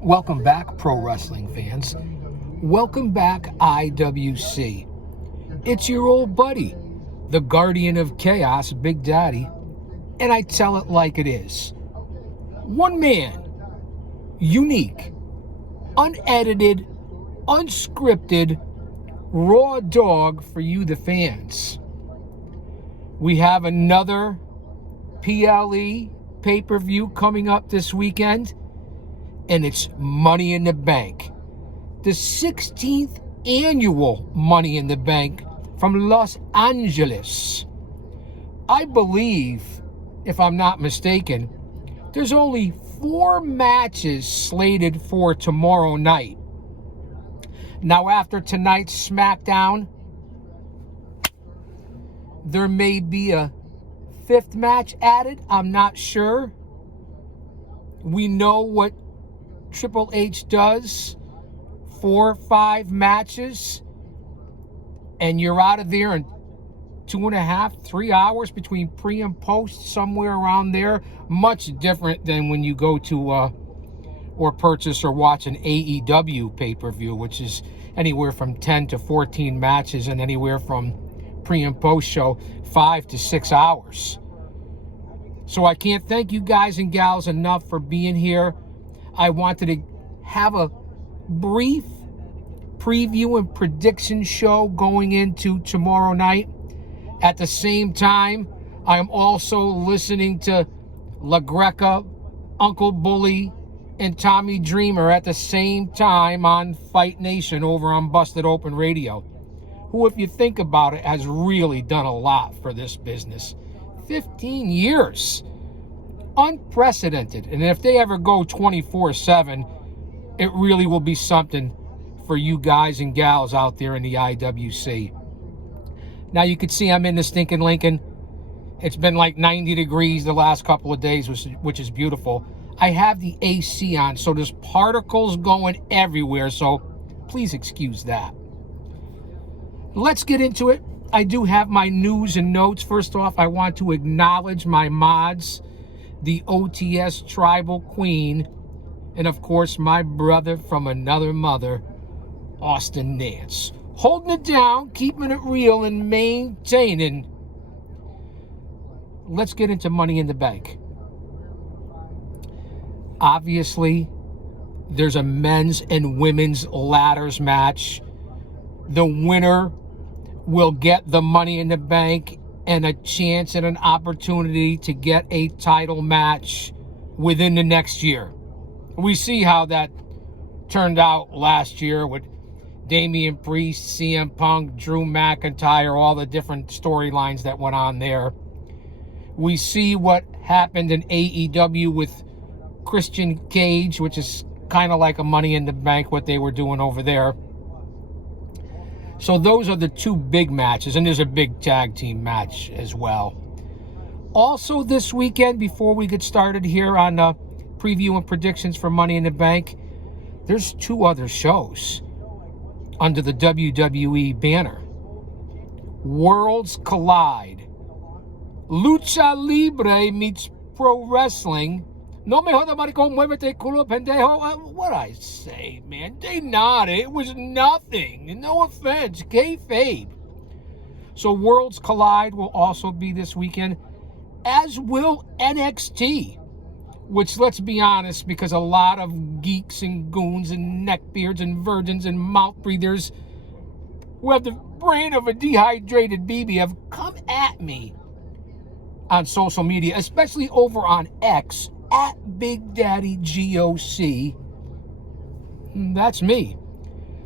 Welcome back, pro wrestling fans. Welcome back, IWC. It's your old buddy, the guardian of chaos, Big Daddy, and I tell it like it is. One man, unique, unedited, unscripted, raw dog for you, the fans. We have another PLE pay-per-view coming up this weekend, and it's Money in the Bank. The 16th annual Money in the Bank from Los Angeles. I believe, if I'm not mistaken, there's only 4 matches slated for tomorrow night. Now, after tonight's SmackDown, there may be a 5th match added. I'm not sure. We know what Triple H does. 4 or 5 matches, and you're out of there in 2.5, 3 hours between pre and post, somewhere around there. Much different than when you go to or purchase or watch an AEW pay-per-view, which is anywhere from 10 to 14 matches and anywhere from pre and post show 5 to 6 hours. So I can't thank you guys and gals enough for being here. I wanted to have a brief preview and prediction show going into tomorrow night. At the same time, I am also listening to La Greca, Uncle Bully, and Tommy Dreamer at the same time on Fight Nation over on Busted Open Radio, who, if you think about it, has really done a lot for this business. 15 years. Unprecedented. And if they ever go 24/7, it really will be something for you guys and gals out there in the IWC. Now, you can see I'm in the stinking Lincoln. It's been like 90 degrees the last couple of days, which is beautiful. I have the AC on, so there's particles going everywhere, so please excuse that. Let's get into it. I do have my news and notes. First off, I want to acknowledge my mods, the OTS Tribal Queen, and of course, my brother from another mother, Austin Nance. Holding it down, keeping it real, and maintaining. Let's get into Money in the Bank. Obviously, there's a men's and women's ladders match. The winner will get the Money in the Bank and a chance and an opportunity to get a title match within the next year. We see how that turned out last year with Damian Priest, CM Punk, Drew McIntyre, all the different storylines that went on there. We see what happened in AEW with Christian Cage, which is kind of like a Money in the Bank, what they were doing over there. So those are the 2 big matches, and there's a big tag team match as well. Also this weekend, before we get started here on preview and predictions for Money in the Bank, there's 2 other shows under the WWE banner. Worlds Collide. Lucha Libre meets pro wrestling. No me joda, maricón, muévete, culo, pendejo. What I say, man? They nodded. It was nothing. No offense. Kayfabe. So Worlds Collide will also be this weekend, as will NXT. Which, let's be honest, because a lot of geeks and goons and neckbeards and virgins and mouth breathers who have the brain of a dehydrated BB have come at me on social media, especially over on X, at Big Daddy GOC. That's me.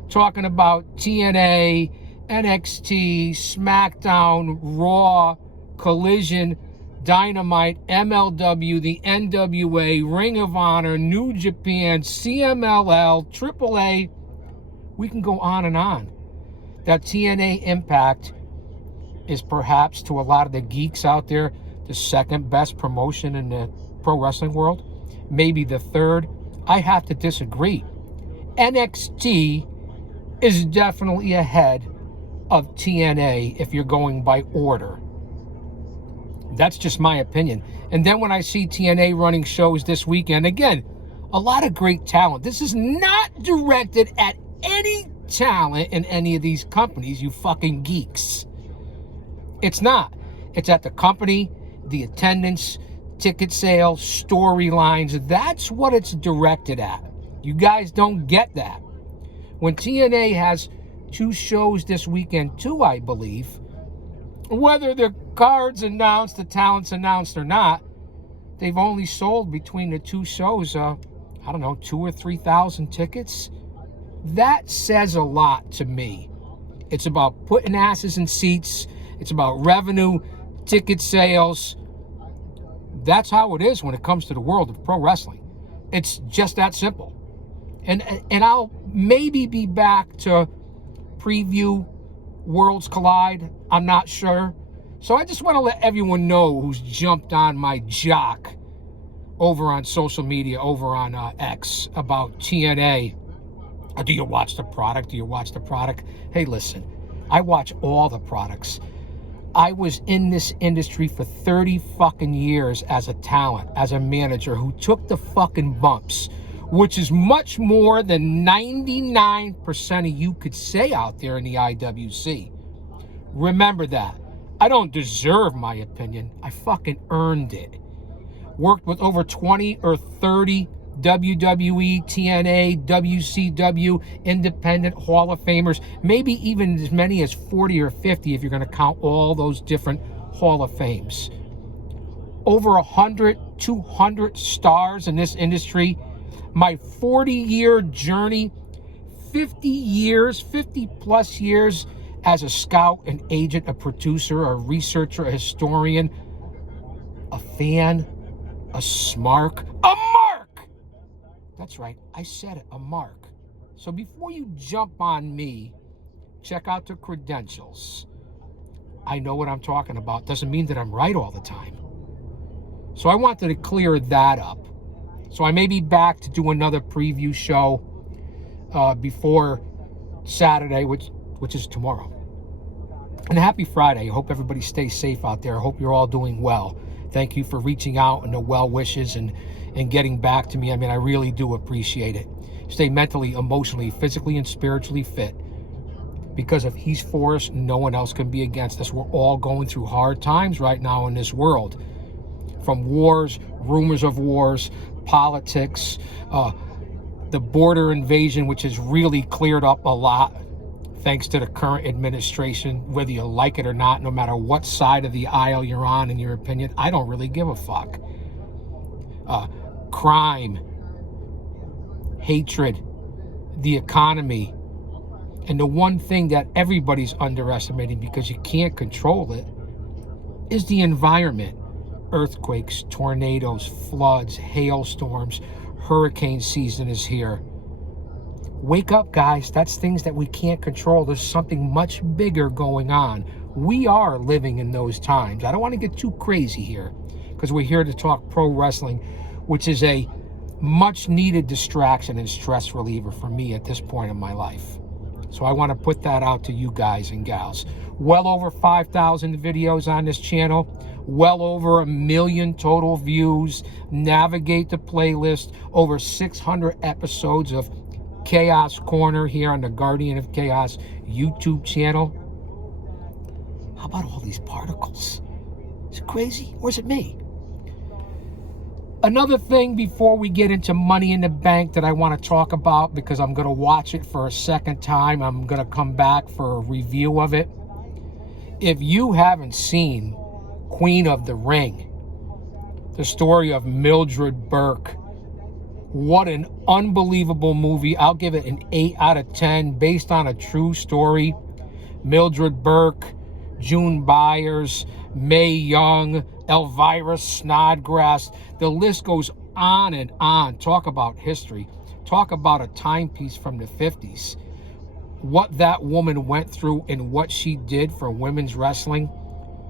Talking about TNA, NXT, SmackDown, Raw, Collision, Dynamite, MLW, the NWA, Ring of Honor, New Japan, CMLL, AAA. We can go on and on. That TNA Impact is perhaps, to a lot of the geeks out there, the 2nd best promotion in the pro wrestling world. Maybe the 3rd. I have to disagree. NXT is definitely ahead of TNA if you're going by order. That's just my opinion. And then when I see TNA running shows this weekend, again, A lot of great talent. This is not directed at any talent in any of these companies, you fucking geeks. It's not. It's at the company, the attendance, ticket sales, storylines. That's what it's directed at. You guys don't get that. When TNA has 2 shows this weekend too, I believe, whether the cards announced, the talent's announced or not, they've only sold between the 2 shows, 2,000 or 3,000 tickets. That says a lot to me. It's about putting asses in seats. It's about revenue, ticket sales. That's how it is when it comes to the world of pro wrestling. It's just that simple. And I'll maybe be back to preview Worlds Collide. I'm not sure. So I just want to let everyone know who's jumped on my jock over on social media, over on X, about TNA. Do you watch the product? Do you watch the product? Hey, listen, I watch all the products. I was in this industry for 30 fucking years as a talent, as a manager who took the fucking bumps, which is much more than 99% of you could say out there in the IWC. Remember that. I don't deserve my opinion. I fucking earned it. Worked with over 20 or 30 WWE, TNA, WCW, independent Hall of Famers, maybe even as many as 40 or 50 if you're going to count all those different Hall of Fames. Over 100, 200 stars in this industry. My 40-year journey, 50 plus years as a scout, an agent, a producer, a researcher, a historian, a fan, a smark, a mark! That's right, I said it, a mark. So before you jump on me, check out the credentials. I know what I'm talking about. Doesn't mean that I'm right all the time. So I wanted to clear that up. So I may be back to do another preview show before Saturday, which is tomorrow. And happy Friday. I hope everybody stays safe out there. I hope you're all doing well. Thank you for reaching out and the well wishes and getting back to me. I mean, I really do appreciate it. Stay mentally, emotionally, physically, and spiritually fit. Because if he's for us, no one else can be against us. We're all going through hard times right now in this world. From wars, rumors of wars, politics, the border invasion, which has really cleared up a lot thanks to the current administration, whether you like it or not, no matter what side of the aisle you're on in your opinion, I don't really give a fuck. Crime, hatred, the economy, and the one thing that everybody's underestimating because you can't control it is the environment. Earthquakes, tornadoes, floods, hailstorms, hurricane season is here. Wake up, guys. That's things that we can't control. There's something much bigger going on. We are living in those times. I don't want to get too crazy here because we're here to talk pro wrestling, which is a much needed distraction and stress reliever for me at this point in my life. So I want to put that out to you guys and gals. Well over 5,000 videos on this channel. Well over 1 million total views. Navigate the playlist. Over 600 episodes of Chaos Corner here on the Guardian of Chaos YouTube channel. How about all these particles? Is it crazy or is it me? Another thing before we get into Money in the Bank that I want to talk about, because I'm going to watch it for a second time. I'm going to come back for a review of it. If you haven't seen Queen of the Ring, the story of Mildred Burke, what an unbelievable movie. I'll give it an 8 out of 10 based on a true story. Mildred Burke, June Byers, Mae Young, Elvira Snodgrass. The list goes on and on. Talk about history. Talk about a timepiece from the 50s. What that woman went through and what she did for women's wrestling.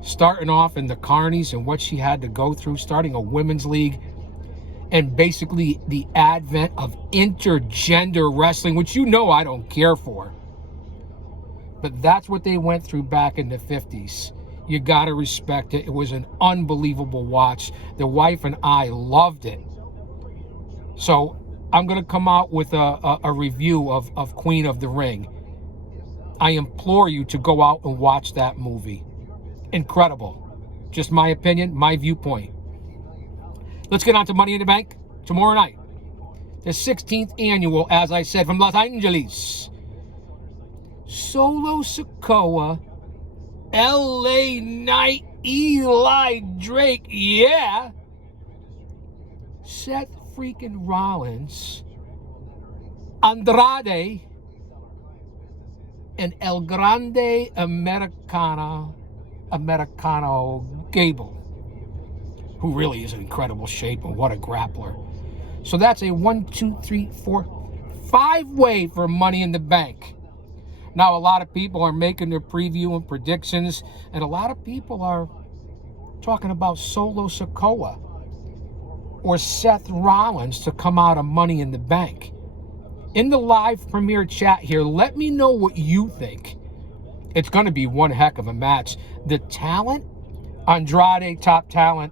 Starting off in the Carnies and what she had to go through, starting a women's league. And basically the advent of intergender wrestling, which you know I don't care for. But that's what they went through back in the 50s. You got to respect it. It was an unbelievable watch. The wife and I loved it. So I'm going to come out with a review of Queen of the Ring. I implore you to go out and watch that movie. Incredible. Just my opinion, my viewpoint. Let's get on to Money in the Bank tomorrow night. The 16th annual, as I said, from Los Angeles. Solo Sikoa, LA Knight, Eli Drake, yeah. Seth freaking Rollins, Andrade, and El Grande Americano Gable, who really is in incredible shape, and what a grappler. So that's a 1, 2, 3, 4, 5-way for Money in the Bank. Now, a lot of people are making their preview and predictions, and a lot of people are talking about Solo Sikoa or Seth Rollins to come out of Money in the Bank. In the live premiere chat here, let me know what you think. It's going to be one heck of a match. The talent, Andrade, top talent.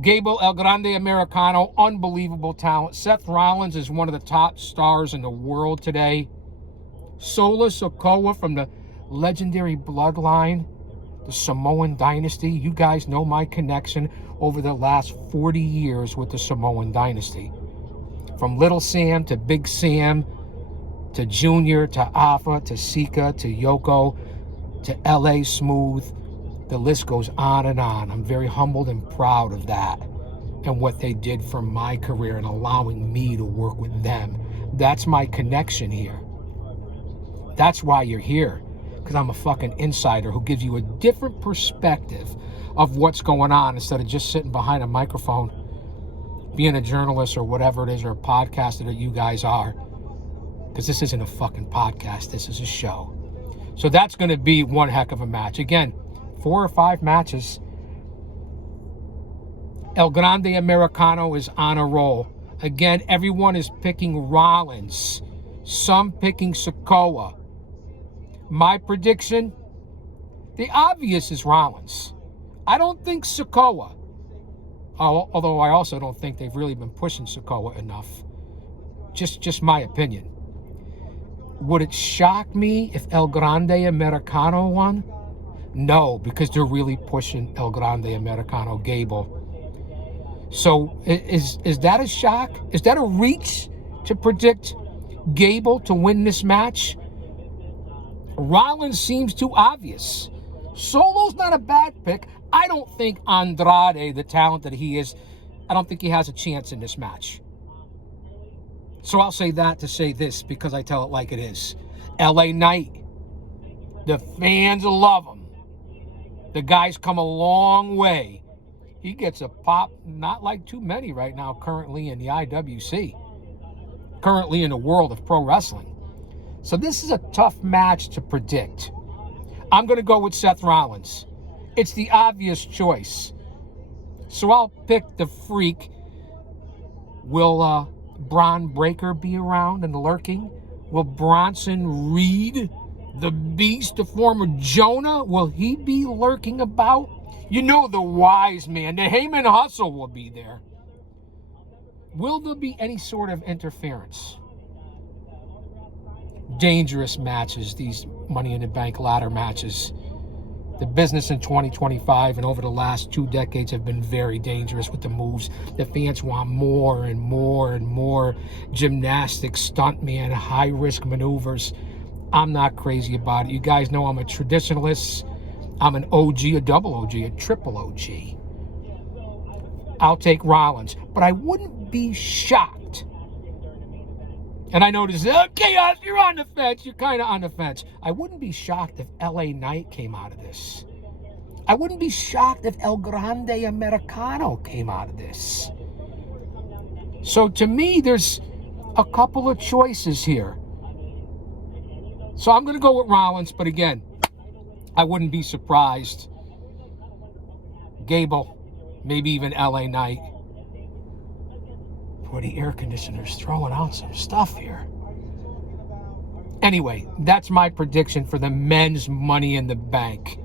Gable, El Grande Americano, unbelievable talent. Seth Rollins is one of the top stars in the world today. Solo Sikoa from the legendary bloodline, the Samoan dynasty. You guys know my connection over the last 40 years with the Samoan dynasty. From Little Sam to Big Sam to Junior to Alpha to Sika to Yoko to LA Smooth. The list goes on and on. I'm very humbled and proud of that and what they did for my career and allowing me to work with them. That's my connection here. That's why you're here, because I'm a fucking insider who gives you a different perspective of what's going on instead of just sitting behind a microphone, being a journalist or whatever it is, or a podcaster that you guys are. Because this isn't a fucking podcast, this is a show. So that's going to be one heck of a match. Again, 4 or 5 matches. El Grande Americano is on a roll. Again, everyone is picking Rollins. Some picking Sikoa. My prediction, the obvious is Rollins. I don't think Sikoa. Although I also don't think they've really been pushing Sikoa enough. Just my opinion. Would it shock me if El Grande Americano won? No, because they're really pushing El Grande Americano Gable. So is that a shock? Is that a reach to predict Gable to win this match? Rollins seems too obvious. Solo's not a bad pick. I don't think Andrade, the talent that he is, I don't think he has a chance in this match. So I'll say that to say this, because I tell it like it is. LA Knight. The fans love him. The guy's come a long way. He gets a pop, not like too many right now, currently in the IWC. Currently in the world of pro wrestling. So this is a tough match to predict. I'm going to go with Seth Rollins. It's the obvious choice. So I'll pick the Freak. Will Braun Breaker be around and lurking? Will Bronson Reed, the Beast, the former Jonah, will he be lurking about? You know, the wise man, the Heyman Hustle will be there. Will there be any sort of interference? Dangerous matches, these Money in the Bank ladder matches. The business in 2025 and over the last 2 decades have been very dangerous with the moves. The fans want more and more and more gymnastics, stuntman, high-risk maneuvers. I'm not crazy about it. You guys know I'm a traditionalist. I'm an OG, a double OG, a triple OG. I'll take Rollins, but I wouldn't be shocked. And I know this is, Chaos, you're on the fence. You're kind of on the fence. I wouldn't be shocked if LA Knight came out of this. I wouldn't be shocked if El Grande Americano came out of this. So to me, there's a couple of choices here. So I'm going to go with Rollins, but again, I wouldn't be surprised. Gable, maybe even LA Knight. Boy, the air conditioner's throwing out some stuff here. Anyway, that's my prediction for the men's Money in the Bank.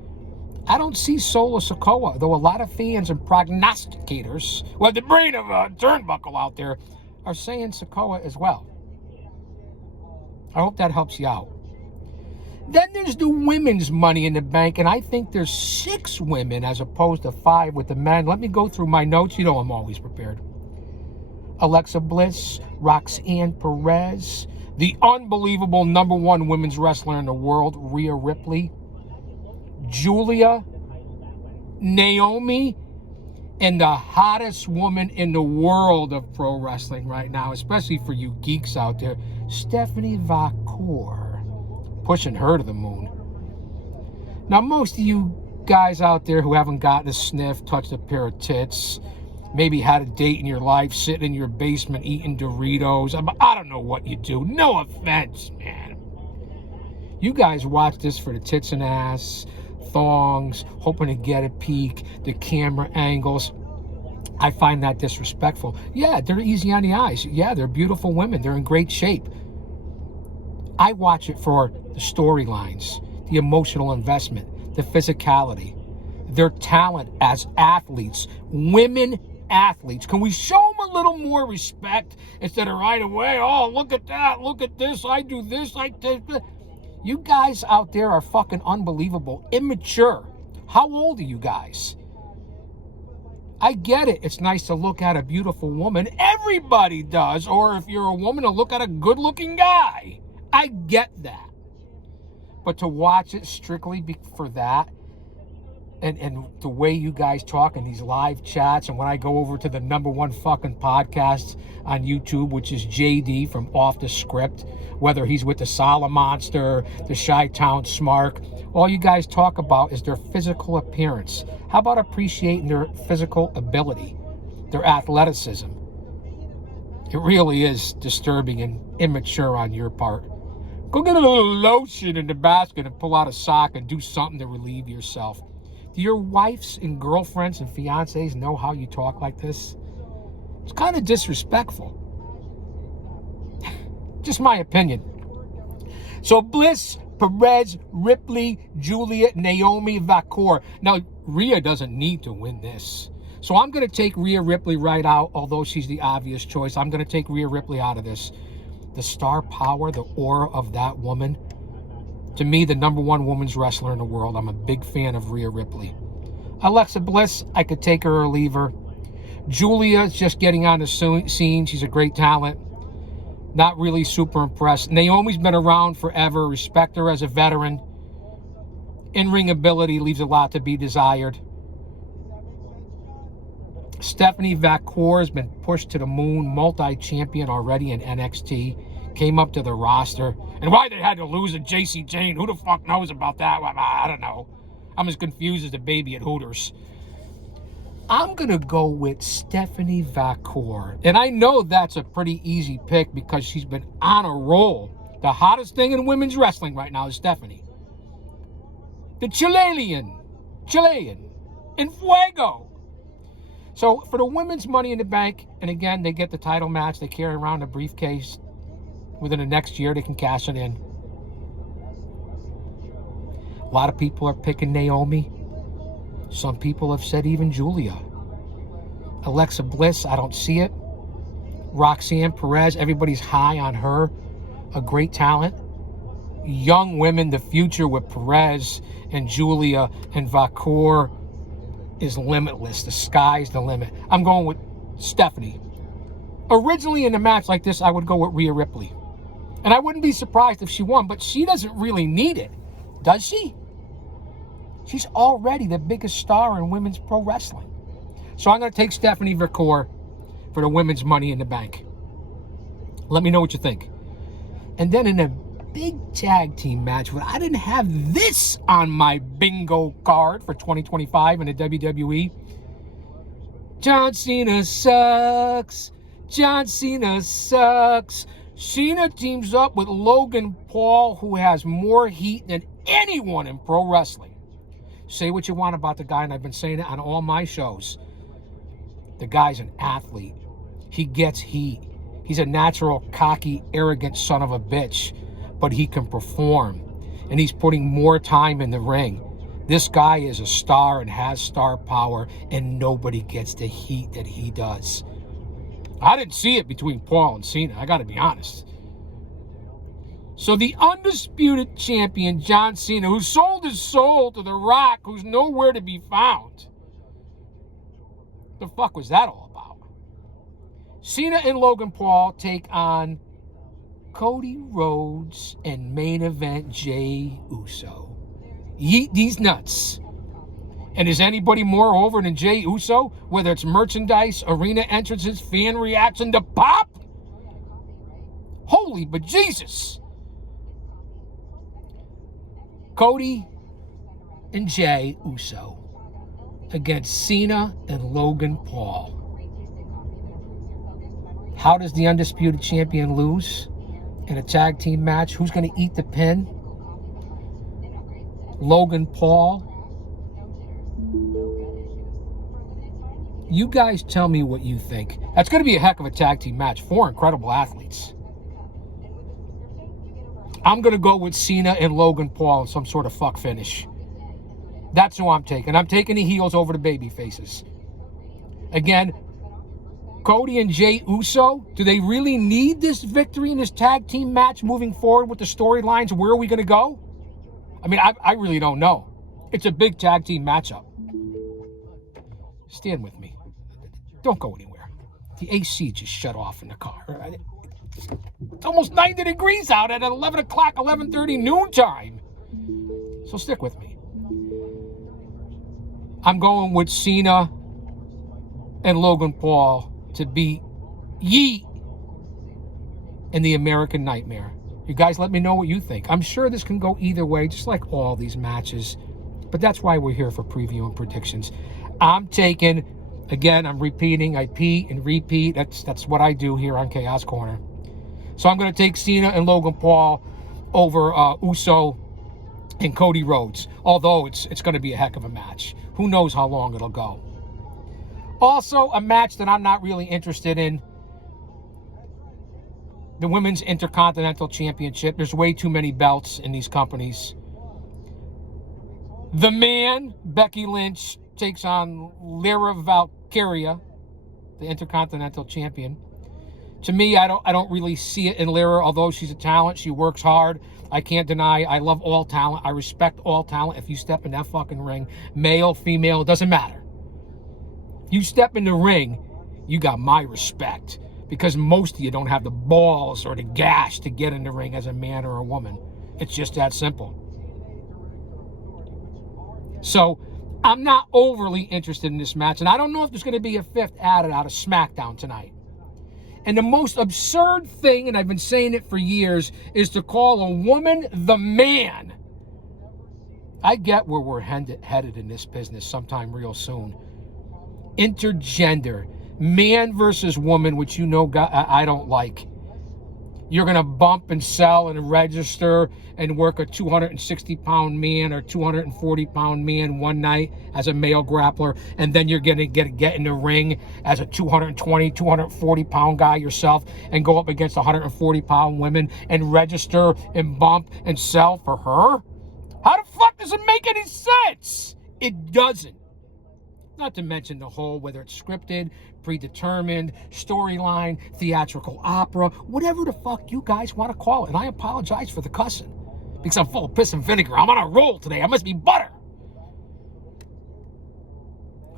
I don't see Solo Sikoa, though a lot of fans and prognosticators, with the brain of a turnbuckle out there, are saying Sokoa as well. I hope that helps you out. Then there's the women's Money in the Bank, and I think there's 6 women as opposed to 5 with the men. Let me go through my notes. You know I'm always prepared. Alexa Bliss, Roxanne Perez, the unbelievable #1 women's wrestler in the world, Rhea Ripley, Julia, Naomi, and the hottest woman in the world of pro wrestling right now, especially for you geeks out there, Stephanie Vacour, pushing her to the moon. Now, most of you guys out there who haven't gotten a sniff, touched a pair of tits, maybe had a date in your life, sitting in your basement eating Doritos. I don't know what you do. No offense, man. You guys watch this for the tits and ass, thongs, hoping to get a peek, the camera angles. I find that disrespectful. Yeah, they're easy on the eyes. Yeah, they're beautiful women. They're in great shape. I watch it for the storylines, the emotional investment, the physicality, their talent as athletes, women athletes. Can we show them a little more respect instead of right away, oh, look at that, look at this, I do this, I do this. You guys out there are fucking unbelievable, immature. How old are you guys? I get it. It's nice to look at a beautiful woman. Everybody does. Or if you're a woman, to look at a good-looking guy. I get that. But to watch it strictly for that, and the way you guys talk in these live chats, and when I go over to the #1 fucking podcast on YouTube, which is JD from Off the Script, whether he's with the Sala Monster, the Chi-Town Smark, all you guys talk about is their physical appearance. How about appreciating their physical ability, their athleticism? It really is disturbing and immature on your part. Go get a little lotion in the basket and pull out a sock and do something to relieve yourself. Do your wives and girlfriends and fiancés know how you talk like this? It's kind of disrespectful. Just my opinion. So Bliss, Perez, Ripley, Julia, Naomi, Vacour. Now, Rhea doesn't need to win this. So I'm going to take Rhea Ripley right out, although she's the obvious choice. I'm going to take Rhea Ripley out of this. The star power, the aura of that woman. To me, the #1 women's wrestler in the world. I'm a big fan of Rhea Ripley. Alexa Bliss, I could take her or leave her. Julia's just getting on the scene. She's a great talent. Not really super impressed. Naomi's been around forever. Respect her as a veteran. In-ring ability leaves a lot to be desired. Stephanie Vacour has been pushed to the moon. Multi-champion already in NXT. Came up to the roster. And why they had to lose to JC Jane, who the fuck knows about that? I don't know. I'm as confused as the baby at Hooters. I'm going to go with Stephanie Vacour. And I know that's a pretty easy pick because she's been on a roll. The hottest thing in women's wrestling right now is Stephanie. The Chilean, in fuego. So for the women's Money in the Bank, and again, they get the title match. They carry around a briefcase. Within the next year, they can cash it in. A lot of people are picking Naomi. Some people have said even Julia. Alexa Bliss, I don't see it. Roxanne Perez, everybody's high on her. A great talent. Young women, the future with Perez and Julia and Vacour is limitless. The sky's the limit. I'm going with Stephanie. Originally in a match like this, I would go with Rhea Ripley. And I wouldn't be surprised if she won, but she doesn't really need it, does she? She's already the biggest star in women's pro wrestling. So I'm going to take Stephanie Vacour for the women's Money in the Bank. Let me know what you think. And then in a big tag team match, where I didn't have this on my bingo card for 2025 in the WWE. John Cena sucks. John Cena sucks. Cena teams up with Logan Paul, who has more heat than anyone in pro wrestling. Say what you want about the guy, and I've been saying it on all my shows. The guy's an athlete. He gets heat. He's a natural, cocky, arrogant son of a bitch, but he can perform, and he's putting more time in the ring. This guy is a star and has star power, and nobody gets the heat that he does. I didn't see it between Paul and Cena. I got to be honest. So the undisputed champion, John Cena, who sold his soul to The Rock, who's nowhere to be found. The fuck was that all about? Cena and Logan Paul take on Cody Rhodes and main event Jey Uso. Yeet these nuts. And is anybody more over than Jey Uso? Whether it's merchandise, arena entrances, fan reaction to pop? Holy bejesus. Cody and Jey Uso against Cena and Logan Paul. How does the undisputed champion lose in a tag team match? Who's going to eat the pin? Logan Paul? You guys tell me what you think. That's going to be a heck of a tag team match. 4 incredible athletes. I'm going to go with Cena and Logan Paul in some sort of fuck finish. That's who I'm taking. I'm taking the heels over the baby faces. Again, Cody and Jey Uso, do they really need this victory in this tag team match moving forward with the storylines? Where are we going to go? I mean, I really don't know. It's a big tag team matchup. Stand with me. Don't go anywhere. The AC just shut off in the car. It's almost 90 degrees out at 11 o'clock, 11:30 noon time. So stick with me. I'm going with Cena and Logan Paul to beat Yeet in the American Nightmare. You guys let me know what you think. I'm sure this can go either way, just like all these matches. But that's why we're here for preview and predictions. I'm taking, again, I'm repeating. I pee and repeat. That's what I do here on Chaos Corner. So I'm going to take Cena and Logan Paul over Uso and Cody Rhodes. Although it's going to be a heck of a match. Who knows how long it'll go. Also, a match that I'm not really interested in. The Women's Intercontinental Championship. There's way too many belts in these companies. The Man, Becky Lynch, takes on Lyra Valkyria, the Intercontinental Champion. To me, I don't really see it in Lyra, although she's a talent. She works hard. I can't deny I love all talent. I respect all talent. If you step in that fucking ring, male, female, it doesn't matter. You step in the ring, you got my respect. Because most of you don't have the balls or the gash to get in the ring as a man or a woman. It's just that simple. So, I'm not overly interested in this match. And I don't know if there's going to be a fifth added out of SmackDown tonight. And the most absurd thing, and I've been saying it for years, is to call a woman the man. I get where we're headed in this business sometime real soon. Intergender. Man versus woman, which you know I don't like. You're going to bump and sell and register and work a 260-pound man or 240-pound man one night as a male grappler, and then you're going to get in the ring as a 220, 240-pound guy yourself and go up against 140-pound women and register and bump and sell for her? How the fuck does it make any sense? It doesn't. Not to mention the whole, whether it's scripted, predetermined, storyline, theatrical opera, whatever the fuck you guys want to call it. And I apologize for the cussing because I'm full of piss and vinegar. I'm on a roll today. I must be butter.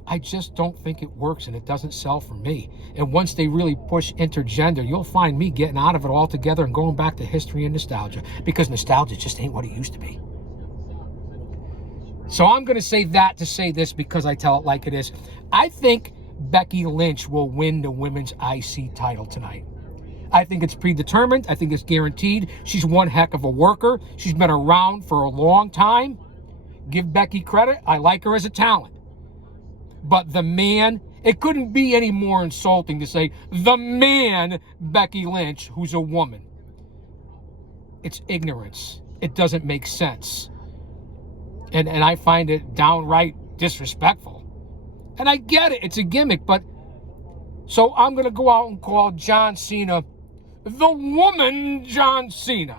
I just don't think it works and it doesn't sell for me. And once they really push intergender, you'll find me getting out of it altogether and going back to history and nostalgia because nostalgia just ain't what it used to be. So I'm going to say that to say this because I tell it like it is. I think Becky Lynch will win the women's IC title tonight. I think it's predetermined. I think it's guaranteed. She's one heck of a worker. She's been around for a long time. Give Becky credit. I like her as a talent. But the man, it couldn't be any more insulting to say the man, Becky Lynch, who's a woman. It's ignorance. It doesn't make sense. And I find it downright disrespectful. And I get it. It's a gimmick. But so I'm going to go out and call John Cena the woman John Cena.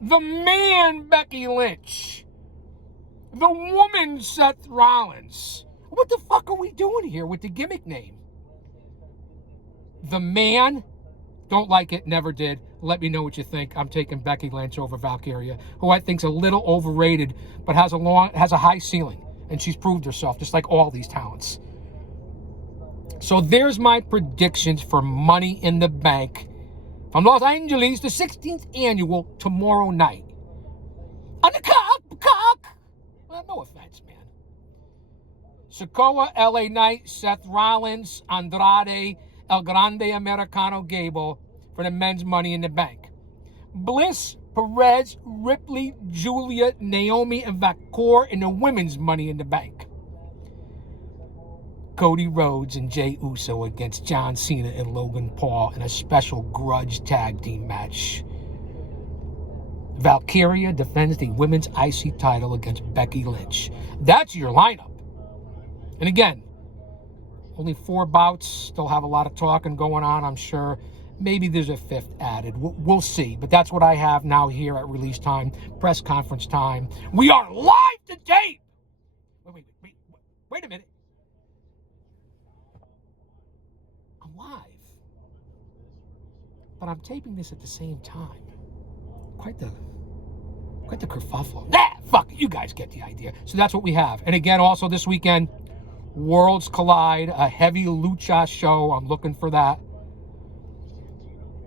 The man Becky Lynch. The woman Seth Rollins. What the fuck are we doing here with the gimmick name? The Man, don't like it, never did. Let me know what you think. I'm taking Becky Lynch over Valkyria, who I think's a little overrated, but has a high ceiling, and she's proved herself, just like all these talents. So there's my predictions for Money in the Bank from Los Angeles, the 16th annual, tomorrow night. On the cock. Well, no offense, man. Sokoa, LA Knight, Seth Rollins, Andrade, El Grande Americano Gable for the men's Money in the Bank. Bliss, Perez, Ripley, Julia, Naomi, and Vakor in the women's Money in the Bank. Cody Rhodes and Jey Uso against John Cena and Logan Paul in a special grudge tag team match. Valkyria defends the women's IC title against Becky Lynch. That's your lineup. And again, only 4 bouts. Still have a lot of talking going on, I'm sure. Maybe there's a 5th added. We'll see. But that's what I have now here at release time, press conference time. We are live to tape. Wait a minute. I'm live. But I'm taping this at the same time. Quite the kerfuffle. Fuck it. You guys get the idea. So that's what we have. And again, also this weekend, Worlds Collide, a heavy lucha show. I'm looking for that.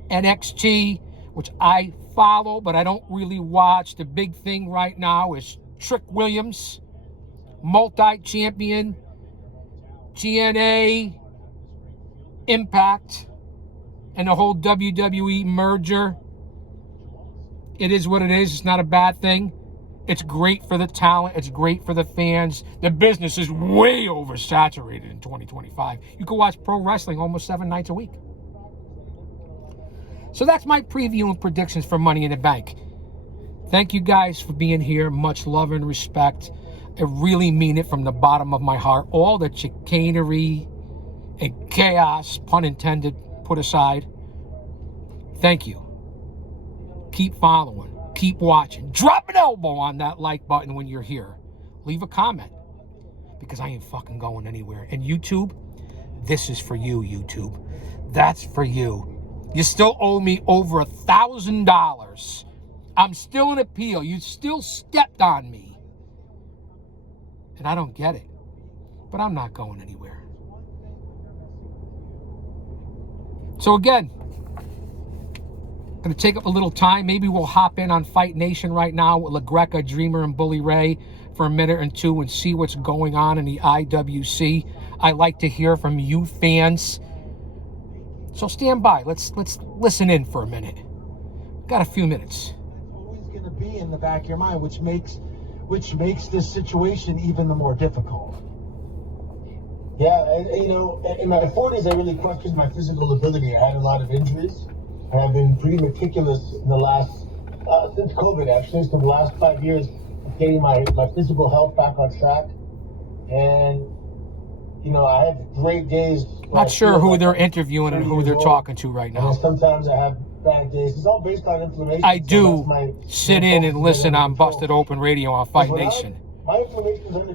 NXT, which I follow, but I don't really watch. The big thing right now is Trick Williams, multi-champion, TNA, Impact, and the whole WWE merger. It is what it is. It's not a bad thing. It's great for the talent. It's great for the fans. The business is way oversaturated in 2025. You can watch pro wrestling almost 7 nights a week. So that's my preview and predictions for Money in the Bank. Thank you guys for being here. Much love and respect. I really mean it from the bottom of my heart. All the chicanery and chaos, pun intended, put aside. Thank you. Keep following. Keep watching. Drop an elbow on that like button when you're here. Leave a comment, because I ain't fucking going anywhere. And YouTube, this is for you, YouTube. That's for you. You still owe me over $1,000. I'm still in appeal. You still stepped on me. And I don't get it. But I'm not going anywhere. So again, going to take up a little time. Maybe we'll hop in on Fight Nation right now with LaGreca, Dreamer, and Bully Ray for a minute or two and see what's going on in the IWC. I like to hear from you fans. So stand by. Let's listen in for a minute. Got a few minutes. Always going to be in the back of your mind, which makes this situation even the more difficult. Yeah, in my 40s, I really questioned my physical ability. I had a lot of injuries. I have been pretty meticulous in the last, since COVID actually, so the last 5 years, getting my physical health back on track. And, I have great days. Not sure who they're interviewing and who they're talking to right now. And sometimes I have bad days. It's all based on inflammation. I do sit in and listen on Busted Open Radio on Fight Nation.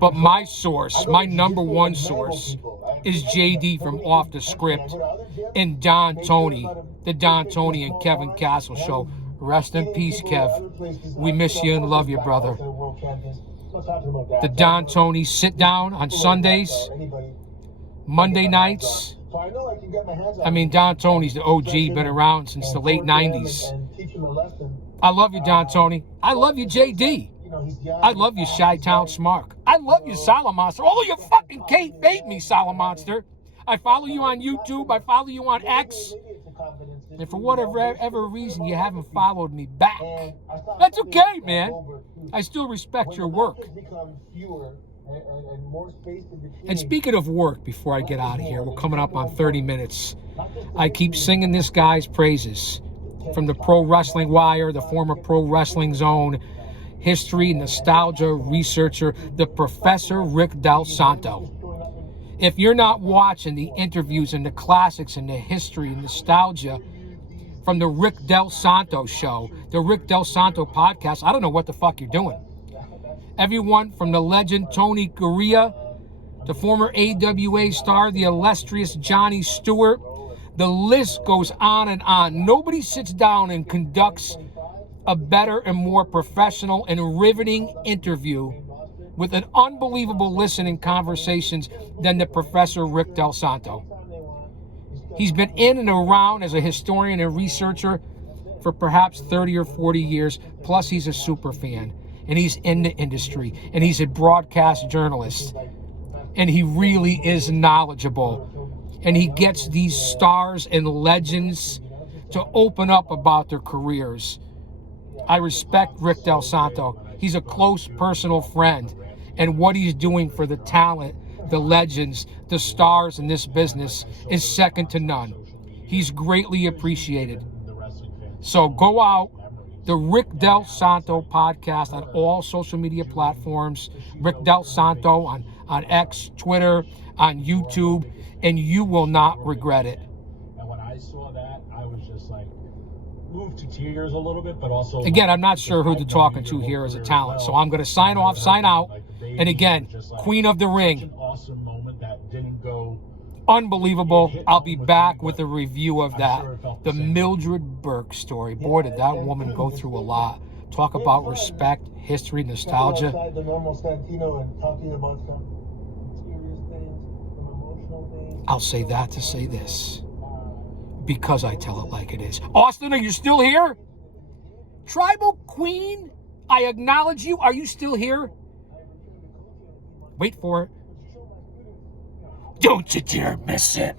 But my source, my number one source, is JD from Off the Script and Don Tony, the Don Tony and Kevin Castle show. Rest in peace, Kev. We miss you and love you, brother. The Don Tony sit down on Sundays, Monday nights. I mean, Don Tony's the OG, been around since the late 90s. I love you, Don Tony. I love you, JD. I love you, Chi-Town Smark. I love you, Salamonster. Although you fucking kayfabe me, Salamonster. I follow you on YouTube. I follow you on X. And for whatever reason, you haven't followed me back. That's okay, man. I still respect your work. And speaking of work, before I get out of here, we're coming up on 30 minutes. I keep singing this guy's praises. From the Pro Wrestling Wire, the former Pro Wrestling Zone, history, nostalgia researcher, the Professor Rick Del Santo. If you're not watching the interviews and the classics and the history and nostalgia from the Rick Del Santo show, the Rick Del Santo podcast, I don't know what the fuck you're doing. Everyone from the legend Tony Gurria, the former AWA star, the illustrious Johnny Stewart, The list goes on and on. Nobody sits down and conducts a better and more professional and riveting interview with an unbelievable listening conversations than the Professor Rick Del Santo. He's been in and around as a historian and researcher for perhaps 30 or 40 years, plus he's a super fan, and he's in the industry, and he's a broadcast journalist, and he really is knowledgeable, and he gets these stars and legends to open up about their careers. I respect Rick Del Santo. He's a close personal friend, and what he's doing for the talent, the legends, the stars in this business is second to none. He's greatly appreciated. So go out, the Rick Del Santo podcast on all social media platforms, Rick Del Santo on X, Twitter, on YouTube, and you will not regret it. And when I saw that, I was just like moved to tears a little bit, but also... Again, I'm not sure who they're talking to here as a talent, so I'm going to sign off, sign out. And again, Queen of the Ring. An awesome moment that didn't go... Unbelievable. I'll be back with a review of that. The Mildred Burke story. Boy, did that woman go through a lot. Talk about respect, history, nostalgia. The normal Santino and talking about some serious things, some emotional things. I'll say that to say this, because I tell it like it is. Austin, are you still here? Tribal Queen, I acknowledge you. Are you still here? Wait for it. Don't you dare miss it.